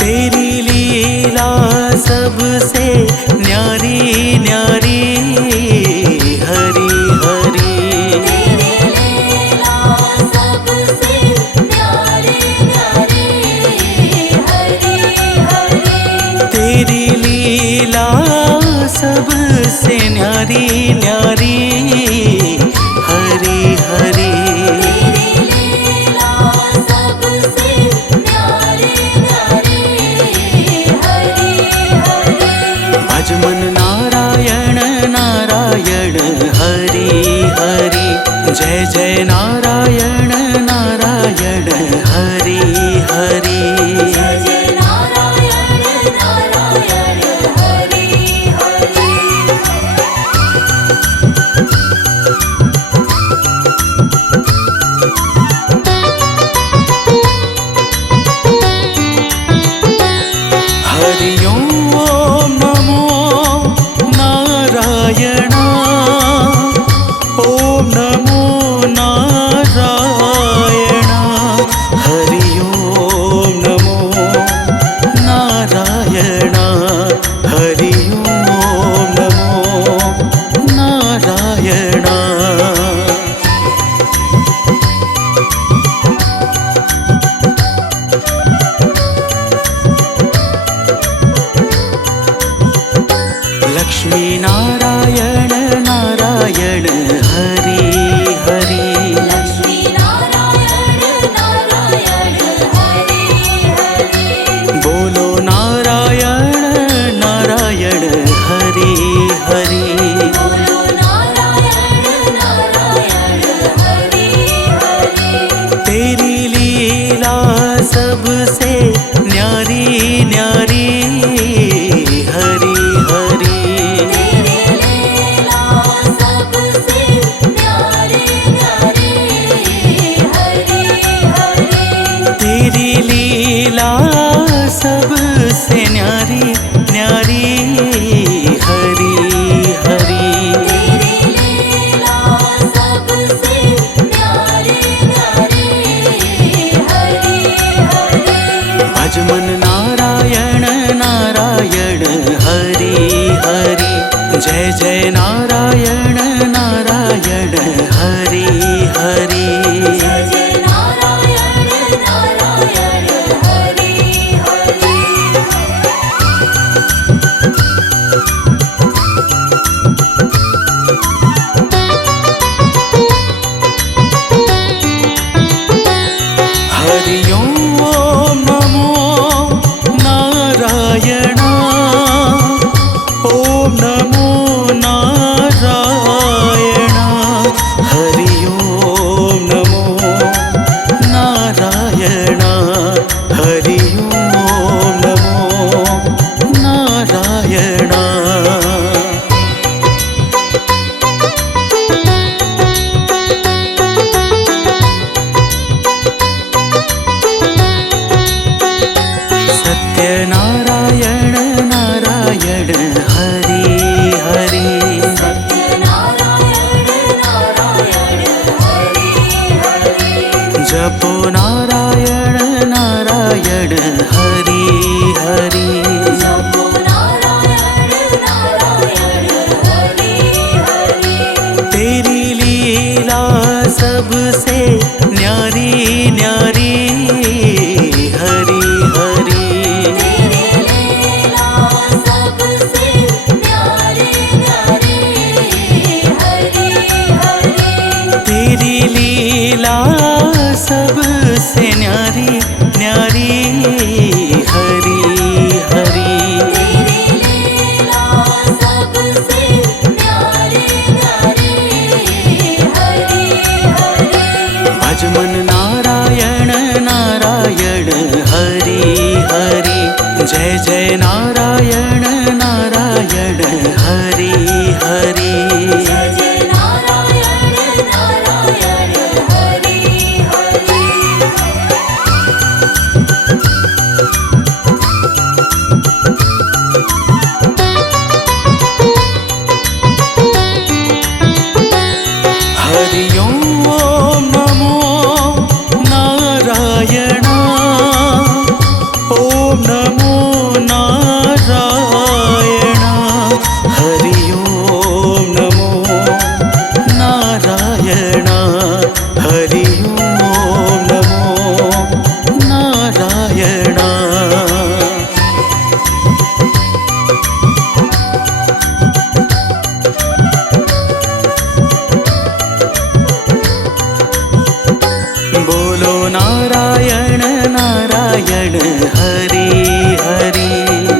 तेरी लीला सबसे न्यारी न्यारी, हरी हरी। तेरी लीला सबसे न्यारी न्यारी, हरी हरी। तेरी लीला सबसे न्यारी न्यारी, हरी हरी। तेरी लीला सबसे न्यारी न्यारी, हरी हरी। भज मन नारायण नारायण, हरि हरि। जय जय नारायण नारायण, हरि हरि। जय जय नारायण नारायण, हरि हरि। हरि ओम नमो नारायण, ओम नमो नारायण। हरि ओम नमो नारायण, हरि ओम नमो नारायण। लक्ष्मी नारायण नारायण, हरि हरि। लक्ष्मी नारायण नारायण, हरि हरि। बोलो नारायण नारायण, हरि हरि। बोलो नारायण नारायण, हरि हरि। तेरी लीला सबसे न्यारी न्यारी, हरि हरि। तेरी लीला सबसे न्यारी न्यारी, हरि हरि। तेरी लीला सबसे न्यारी न्यारी, हरि हरि। तेरी लीला सबसे न्यारी न्यारी, हरि हरि। भज मन नारायण नारायण, हरि हरि। जय जय नारायण नारायण, हरि हरि। जय जय नारायण नारायण, हरि हरि। हरि ओम नमो नारायण, ओम नमो नारायण। हरि ओम नमो नारायण, हरि ओम नमो नारायण। सत्यनारायण नारायण, हरि हरि। सत्यनारायण नारायण, हरि हरि। जपो नारायण नारायण, हरि हरि। जपो नारायण नारायण, हरि हरि। तेरी लीला सबसे न्यारी न्यारी, हरि हरि। तेरी लीला सबसे न्यारी न्यारी, हरि हरि। तेरी लीला सबसे न्यारी न्यारी, हरि हरि। तेरी लीला सबसे न्यारी न्यारी, हरि हरि। भज मन नारायण नारायण, हरि हरि। जय जय नारायण नारायण, हरि हरि। जय जय नारायण नारायण, हरि हरि। हरि ओम नमो नारायण, ओम नमो नमो नारायण हरि ओम नमो नारायण हरि ओम नमो नारायण बोलो नारायण नारायण हरि हरि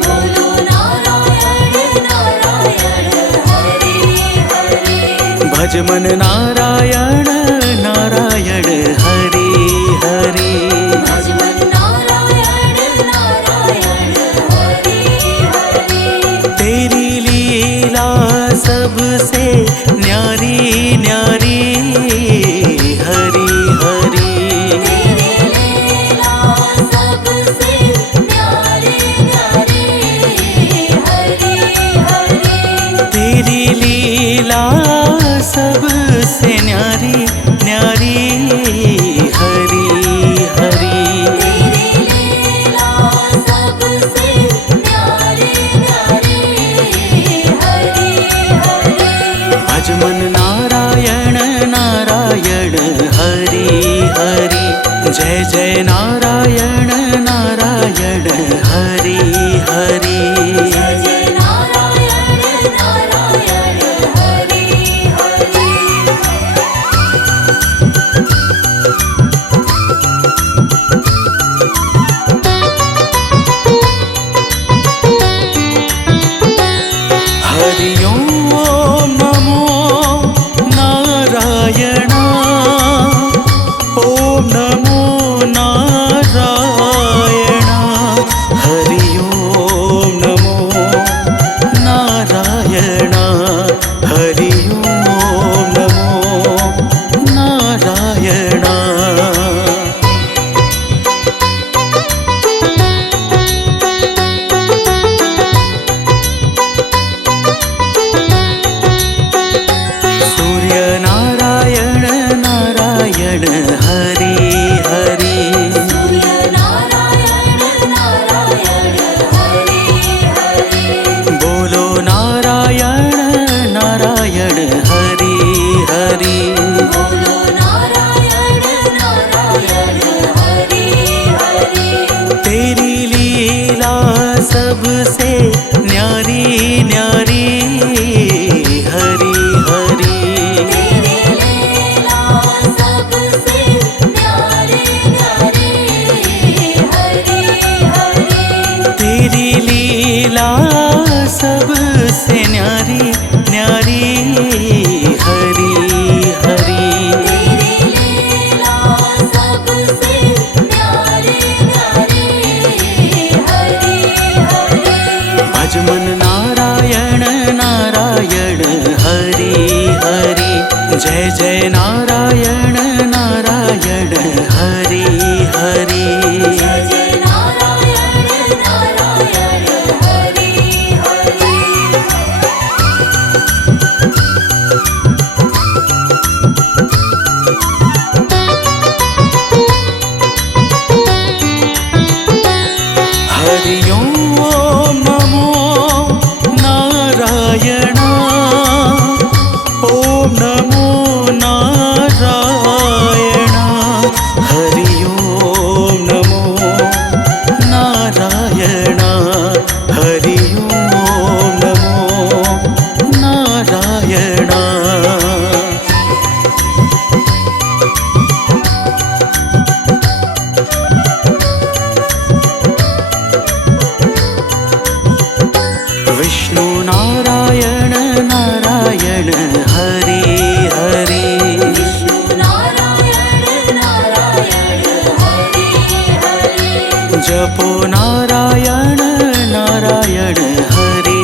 बोलो नारायण नारायण हरि हरि भज मन नारायण नारायण हरि हरि भज मन नारायण नारायण हरि हरि तेरी लीला सबसे न्यारी न्यारी हरि हरि तेरी लीला सबसे न्यारी न्यारी हरि हरि तेरी लीला सबसे न्यारी न्यारी हरि हरि तेरी लीला सबसे न्यारी न्यारी हरि हरि भज मन नारायण नारायण हरि हरि जय जय नारायण नारायण हरि हरि जय जय नारायण नारायण हरि हरि हरि ओम नमो नारायण ओम नमो नारायण हरि ओम नमो नारायण हरि ओम नमो नारायण सूर्य नारायण नारायण हरि हरि सूर्य नारायण नारायण हरि हरि बोलो नारायण नारायण हरि हरि बोलो नारायण नारायण हरि हरि तेरी लीला सबसे न्यारी न्यारी हरि हरि तेरी लीला सबसे न्यारी न्यारी हरि हरि तेरी लीला सबसे न्यारी न्यारी हरि हरि तेरी लीला सबसे न्यारी न्यारी हरि हरि भज मन नारायण नारायण हरि हरि जय जय नारायण नारायण हरि हरि जय जय नारायण नारायण हरि हरि हरि ओम नमो नारायण ओम नमो नारायण हरि ओम नमो नारायण हरि ओम नमो नारायण विष्णु नारायण नारायण हरि हरि विष्णु नारायण नारायण हरि हरि जपो नारायण नारायण हरि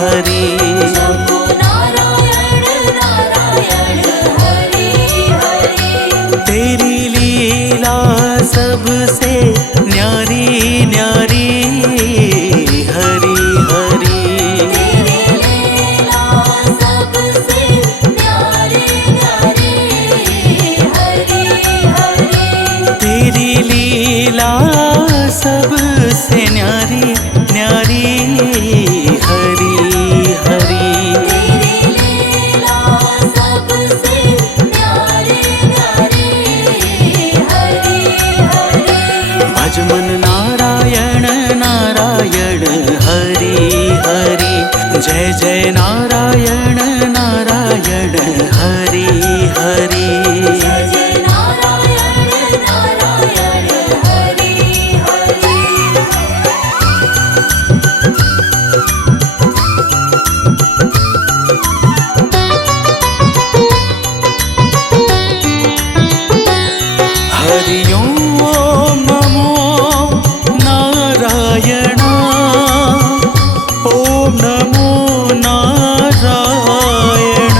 हरि जपो नारायण नारायण हरि हरि तेरी लीला सबसे न्यारी न्यारी हरि हरि तेरी लीला सबसे जय नारायण नारायण हरि हरि जय जय नारायण नारायण हरि हरि हरि ओम नमो नारायण ओम नमो नारायण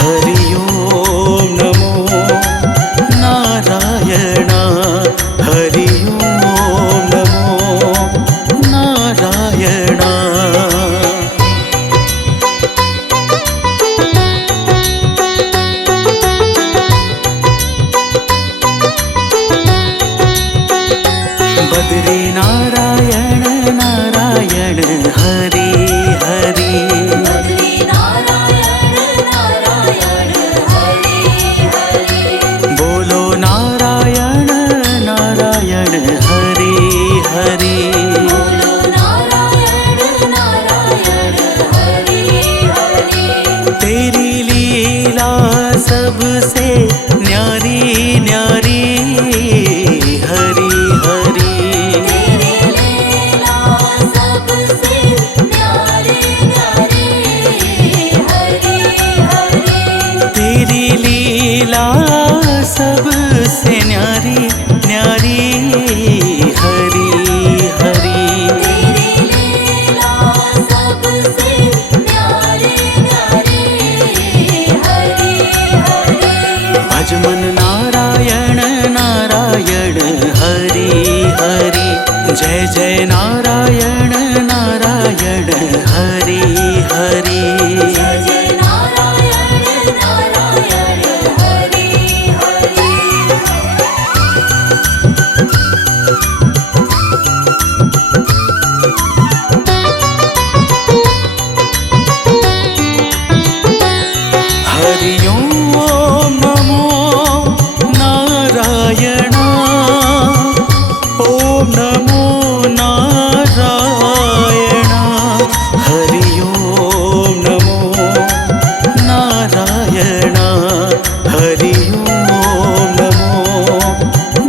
हरि ओम नमो नारायण हरि ओम नमो नारायण बद्री नारायण नारायण हरि हरि बद्री नारायण नारायण हरि हरि बोलो नारायण नारायण हरि हरि बोलो नारायण नारायण हरि हरि तेरी लीला सबसे न्यारी न्यारी हरि हरि तेरी लीला सबसे न्यारी न्यारी हरि हरि तेरी लीला सबसे न्यारी न्यारी हरि हरि तेरी लीला सबसे न्यारी न्यारी हरि हरि भजमन नारायण नारायण हरि हरि जय जय नारायण नारायण हरि हरि जय जय नारायण नारायण हरि हरि हरि ओम नमो नारायण ओम नमो नारायण हरि ओम नमो नारायण हरि ओम नमो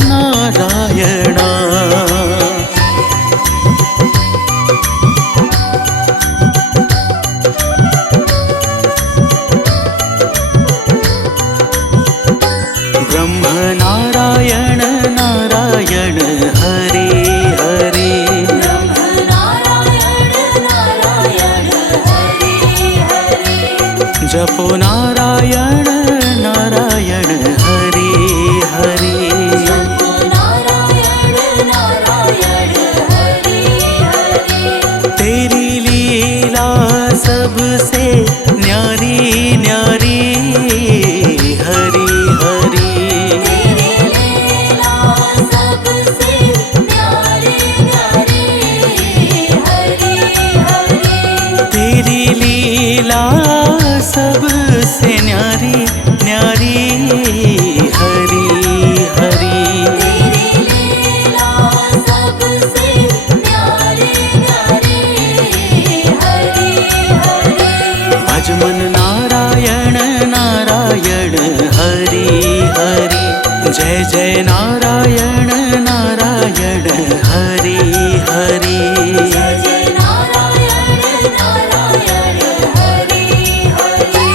नारायण ब्रह्म नारायण नारायण हरि हरि ब्रह्म नारायण नारायण हरि हरि जपो नारायण नारायण हरि हरि जपो नारायण नारायण हरि हरि तेरी लीला सबसे न्यारी न्यारी हरि हरि तेरी लीला सबसे न्यारी न्यारी हरि हरि तेरी लीला सबसे न्यारी न्यारी हरि हरि तेरी लीला सबसे न्यारी न्यारी हरि हरि भजमन नारायण नारायण हरि हरि जय जय नारायण नारायण हरि हरि जय जय नारायण नारायण हरि हरि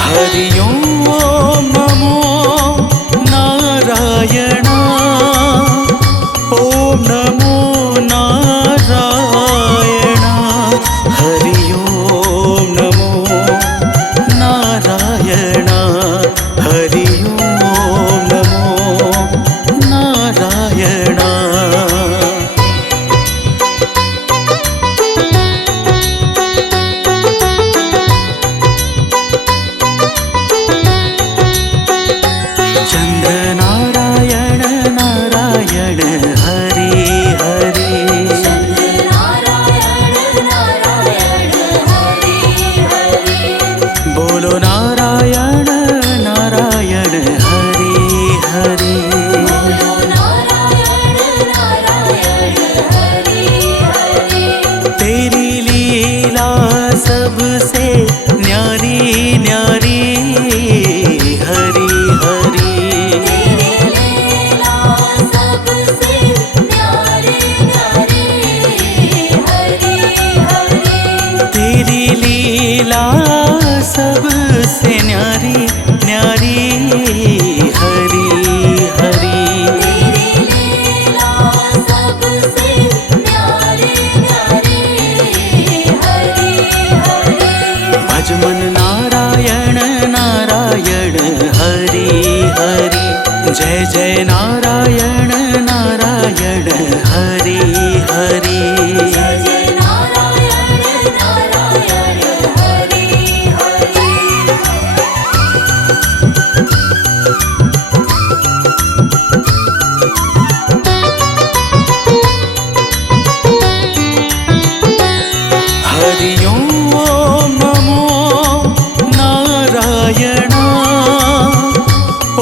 हरि ओम नमो नारायण ओम नमो नारायण सबसे न्यारी न्यारी हरि हरि तेरी लीला सबसे न्यारी न्यारी हरि हरि तेरी लीला सबसे न्यारी न्यारी हरि हरि भज मन नारायण नारायण हरि हरि जय जय नारायण नारायण हरि हरि जय जय नारायण नारायण हरि हरि हरि ओम नमो नारायण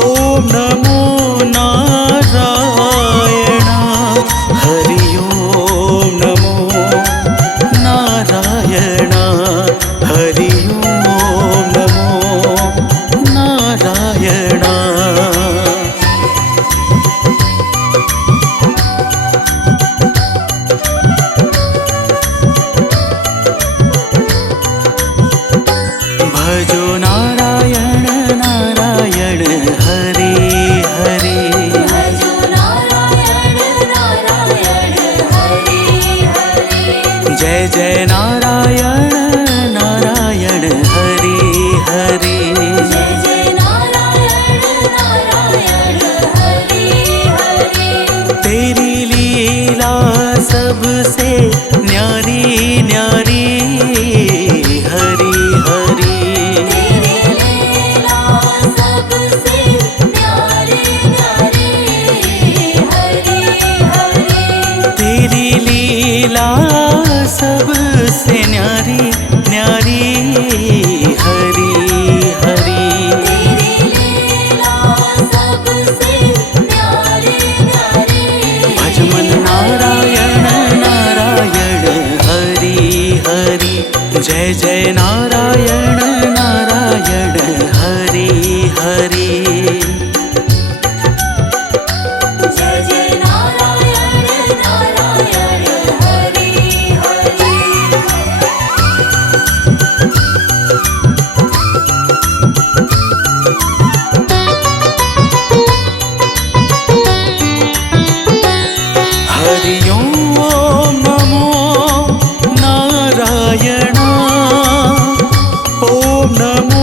ओम नमो नारायण हरि ओम नमो नारायण हरि ओम नमो नारायण भजो नारायण नारायण हरि हरि भजो नारायण नारायण हरि हरि जय जय नारायण नारायण हरि हरि जय जय नारायण नारायण हरि हरि तेरी लीला सबसे न्यारी न्यारी हरि हरि तेरी लीला सबसे न्यारी न्यारी हरि हरि तेरी लीला सबसे न्यारी न्यारी हरि हरि तेरी लीला सबसे न्यारी न्यारी भज मन नारायण नारायण हरि हरि जय जय नारायण नारायण हरि हरि जय जय नारायण नारायण हरि हरि हरि ओम नमो नारायण ओम नमो